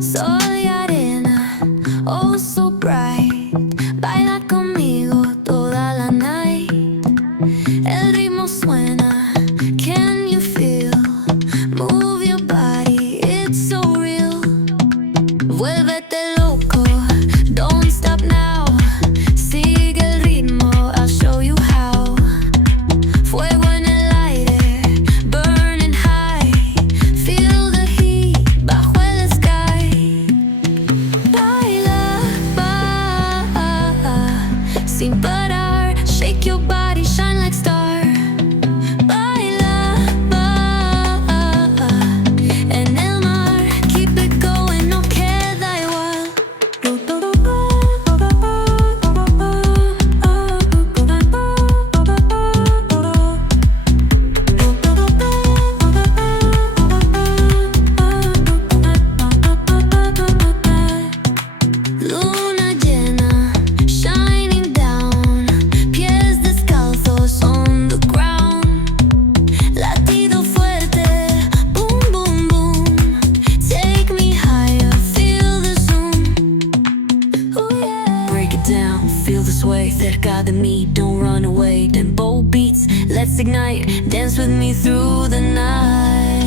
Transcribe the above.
Sol y arena, oh so bright. Baila conmigo toda la night. El ritmo suena, can you feel? Move your body, it's so real. Vuélvete loco, don't stop now. Sigue el ritmo, I'll show you how. Fuego en el aire, burning high. Feel the heat bajo el sky. Baila, sin parar. Shake your body, shine like star. Baila, en el mar. Keep it going, no queda igual. Luna llena, shining down. Pies descalzos on the ground. Latido fuerte, boom, boom, boom. Take me higher, feel the zoom. Oh yeah. Break it down, feel the sway. Cerca de mí, don't run away. Tempo beats, let's ignite. Dance with me through the night.